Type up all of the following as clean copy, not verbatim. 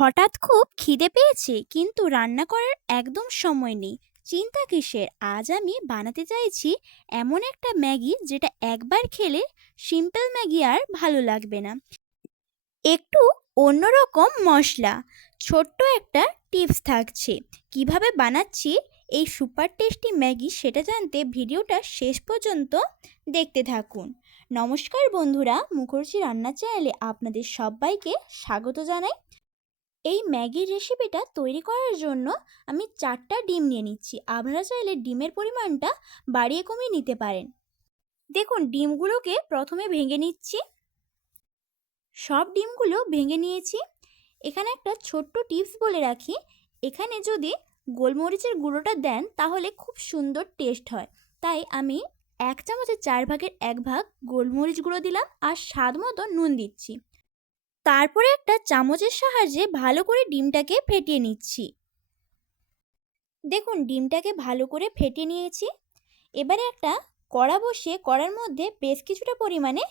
হঠাৎ খুব খিদে পেয়েছে কিন্তু রান্না করার একদম সময় নেই। চিন্তা কিসের, আজ আমি বানাতে চাইছি এমন একটা ম্যাগি যেটা একবার খেলে সিম্পল ম্যাগি আর ভালো লাগবে না। একটু অন্যরকম মশলা, ছোট্ট একটা টিপস থাকছে কিভাবে বানাচ্ছি এই সুপার টেস্টি ম্যাগি, সেটা জানতে ভিডিওটা শেষ পর্যন্ত দেখতে থাকুন। নমস্কার বন্ধুরা, মুখর্জি রান্না চ্যানেলে আপনাদের সবাইকে স্বাগত জানাই। এই ম্যাগির রেসিপিটা তৈরি করার জন্য আমি 4টা ডিম নিয়ে নিচ্ছি। আপনারা চাইলে ডিমের পরিমাণটা বাড়িয়ে কমিয়ে নিতে পারেন। দেখুন, ডিমগুলোকে প্রথমে ভেঙে নিচ্ছি। সব ডিমগুলো ভেঙে নিয়েছি। এখানে একটা ছোট্ট টিপস বলে রাখি, এখানে যদি গোলমরিচের গুঁড়োটা দেন তাহলে খুব সুন্দর টেস্ট হয়। তাই আমি 1 চামচের 1/4 ভাগ গোলমরিচ গুঁড়ো দিলাম আর স্বাদ মতো নুন দিচ্ছি। তারপরে একটা চামচের সাহায্যে ভালো করে ডিমটাকে ফেটিয়ে নিচ্ছি। দেখুন, ডিমটাকে ভালো করে ফেটিয়ে নিয়েছি। এবারে একটা কড়া বসিয়ে কড়ার মধ্যে বেশ কিছুটা পরিমাণে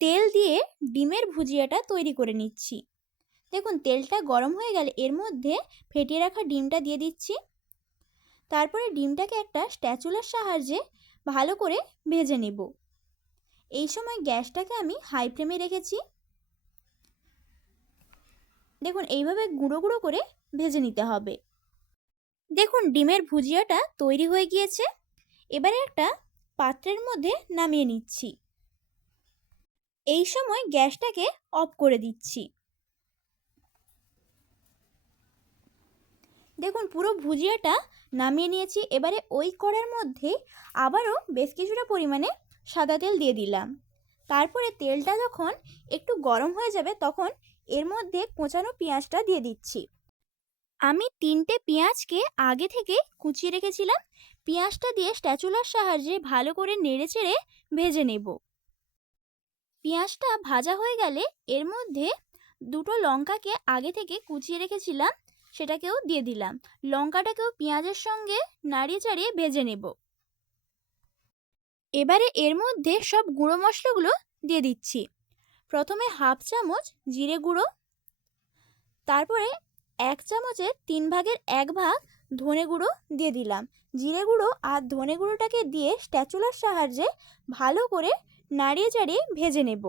তেল দিয়ে ডিমের ভুজিয়াটা তৈরি করে নিচ্ছি। দেখুন, তেলটা গরম হয়ে গেলে এর মধ্যে ফেটিয়ে রাখা ডিমটা দিয়ে দিচ্ছি। তারপরে ডিমটাকে একটা স্প্যাচুলার সাহায্যে ভালো করে ভেজে নেব। এই সময় গ্যাসটাকে আমি হাই ফ্লেমে রেখেছি। দেখুন, এইভাবে গুঁড়ো গুঁড়ো করে ভেজে নিতে হবে। দেখুন, ডিমের ভুজিয়াটা তৈরি হয়ে গিয়েছে। এবারে একটা পাত্রের মধ্যে নামিয়ে নিচ্ছি। এই সময় গ্যাসটাকে অফ করে দিচ্ছি। দেখুন, পুরো ভুজিয়াটা নামিয়ে নিয়েছি। এবারে ওই কড়ার মধ্যে আবারও বেশ কিছুটা পরিমাণে সাদা তেল দিয়ে দিলাম। তারপরে তেলটা যখন একটু গরম হয়ে যাবে তখন এর মধ্যে কোঁচানো পেঁয়াজটা দিয়ে দিচ্ছি। আমি 3টে পেঁয়াজকে আগে থেকে কুচিয়ে রেখেছিলাম। পেঁয়াজটা দিয়ে স্প্যাচুলার সাহায্যে ভালো করে নেড়েচেড়ে ভেজে নেব। পেঁয়াজটা ভাজা হয়ে গেলে এর মধ্যে 2টো লঙ্কাকে আগে থেকে কুচিয়ে রেখেছিলাম, সেটাকেও দিয়ে দিলাম। লঙ্কাটাকেও পেঁয়াজের সঙ্গে নাড়িয়ে চাড়িয়ে ভেজে নেব। এবারে এর মধ্যে সব গুঁড়ো মশলাগুলো দিয়ে দিচ্ছি। প্রথমে 1/2 চামচ জিরে গুঁড়ো, তারপরে 1 চামচের 3/1 ভাগ ধনে গুঁড়ো দিয়ে দিলাম। জিরে গুঁড়ো আর ধনে গুঁড়োটাকে দিয়ে স্প্যাচুলার সাহায্যে ভালো করে নাড়িয়ে চাড়িয়ে ভেজে নেব।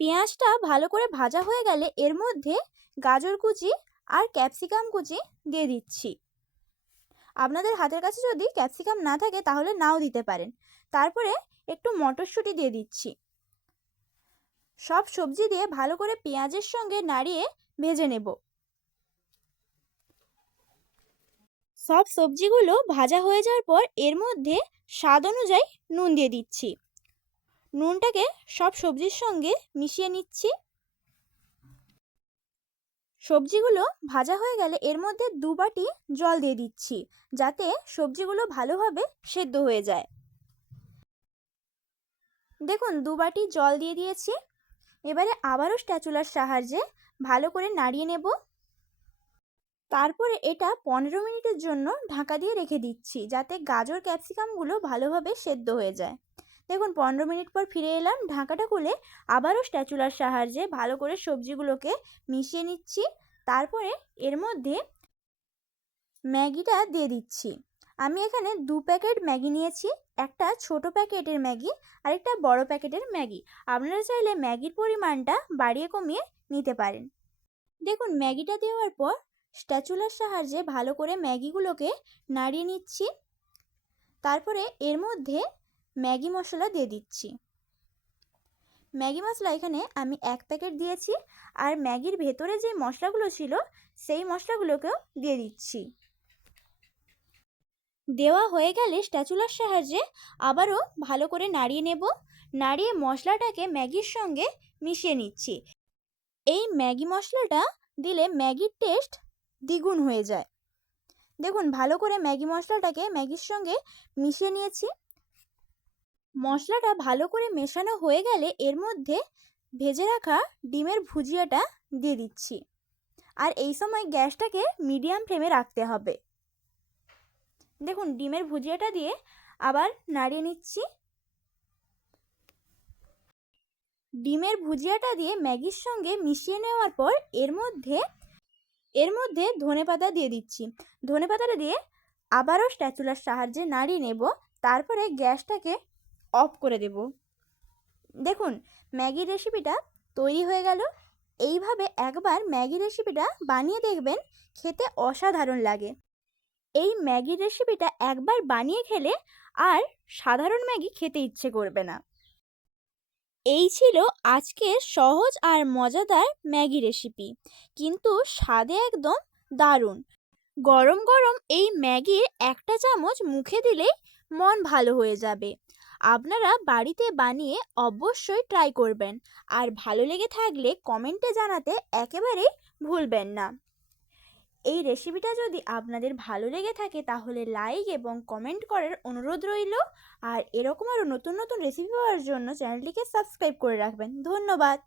পেঁয়াজটা ভালো করে ভাজা হয়ে গেলে এর মধ্যে গাজর কুচি আর ক্যাপসিকাম কুচি দিয়ে দিচ্ছি। আপনাদের হাতের কাছে যদি ক্যাপসিকাম না থাকে তাহলে নাও দিতে পারেন। তারপরে একটু মটরশুঁটি দিয়ে দিচ্ছি। সব সবজি দিয়ে ভালো করে পেঁয়াজের সঙ্গে নাড়িয়ে ভেজে নেব। সব সবজিগুলো ভাজা হয়ে যাওয়ার পর এর মধ্যে স্বাদ অনুযায়ী নুন দিয়ে দিচ্ছি। নুনটাকে সব সবজির সঙ্গে মিশিয়ে নিচ্ছি। সবজিগুলো ভাজা হয়ে গেলে এর মধ্যে 2 বাটি জল দিয়ে দিচ্ছি, যাতে সবজিগুলো ভালোভাবে সেদ্ধ হয়ে যায়। দেখুন, 2 বাটি জল দিয়ে দিয়েছি। এবারে আবারও স্প্যাচুলার সাহায্যে ভালো করে নাড়িয়ে নেব। তারপরে এটা 15 মিনিটের জন্য ঢাকা দিয়ে রেখে দিচ্ছি, যাতে গাজর ক্যাপসিকামগুলো ভালোভাবে সেদ্ধ হয়ে যায়। দেখুন, 15 মিনিট পর ফিরে এলাম। ঢাকাটা খুলে আবারও স্প্যাচুলার সাহায্যে ভালো করে সবজিগুলোকে মিশিয়ে নিচ্ছি। তারপরে এর মধ্যে ম্যাগিটা দিয়ে দিচ্ছি। আমি এখানে 2 প্যাকেট ম্যাগি নিয়েছি, একটা ছোট প্যাকেটের ম্যাগি আর একটা বড় প্যাকেটের ম্যাগি। আপনারা চাইলে ম্যাগির পরিমাণটা বাড়িয়ে কমিয়ে নিতে পারেন। দেখুন, ম্যাগিটা দেওয়ার পর স্প্যাচুলার সাহায্যে ভালো করে ম্যাগিগুলোকে নাড়িয়ে নিচ্ছি। তারপরে এর মধ্যে ম্যাগি মশলা দিয়ে দিচ্ছি। ম্যাগি মশলা এখানে আমি 1 প্যাকেট দিয়েছি, আর ম্যাগির ভেতরে যে মশলাগুলো ছিল সেই মশলাগুলোকেও দিয়ে দিচ্ছি। দেওয়া হয়ে গেলে স্প্যাচুলার সাহায্যে আবারও ভালো করে নাড়িয়ে নেব। নাড়িয়ে মশলাটাকে ম্যাগির সঙ্গে মিশিয়ে নিচ্ছি। এই ম্যাগি মশলাটা দিলে ম্যাগির টেস্ট দ্বিগুণ হয়ে যায়। দেখুন, ভালো করে ম্যাগি মশলাটাকে ম্যাগির সঙ্গে মিশিয়ে নিয়েছি। মশলাটা ভালো করে মেশানো হয়ে গেলে এর মধ্যে ভেজে রাখা ডিমের ভুজিয়াটা দিয়ে দিচ্ছি। আর এই সময় গ্যাসটাকে মিডিয়াম ফ্লেমে রাখতে হবে। দেখুন, ডিমের ভুজিয়াটা দিয়ে আবার নাড়িয়ে নিচ্ছি। ডিমের ভুজিয়াটা দিয়ে ম্যাগির সঙ্গে মিশিয়ে নেওয়ার পর এর মধ্যে ধনেপাতা দিয়ে দিচ্ছি। ধনেপাতাটা দিয়ে আবারও স্প্যাচুলার সাহায্যে নাড়িয়ে নেব, তারপরে গ্যাসটাকে অফ করে দেব। দেখুন, ম্যাগির রেসিপিটা তৈরি হয়ে গেল। এইভাবে একবার ম্যাগি রেসিপিটা বানিয়ে দেখবেন, খেতে অসাধারণ লাগে। এই ম্যাগির রেসিপিটা একবার বানিয়ে খেলে আর সাধারণ ম্যাগি খেতে ইচ্ছে করবে না। এই ছিল আজকের সহজ আর মজাদার ম্যাগি রেসিপি, কিন্তু স্বাদে একদম দারুণ। গরম গরম এই ম্যাগির একটা চামচ মুখে দিলেই মন ভালো হয়ে যাবে। আপনারা বাড়িতে বানিয়ে অবশ্যই ট্রাই করবেন, আর ভালো লেগে থাকলে কমেন্টে জানাতে একেবারেই ভুলবেন না। এই রেসিপিটা যদি আপনাদের ভালো লেগে থাকে তাহলে লাইক এবং কমেন্ট করার অনুরোধ রইল। আর এরকম আরও নতুন নতুন রেসিপি পাওয়ার জন্য চ্যানেলটিকে সাবস্ক্রাইব করে রাখবেন। ধন্যবাদ।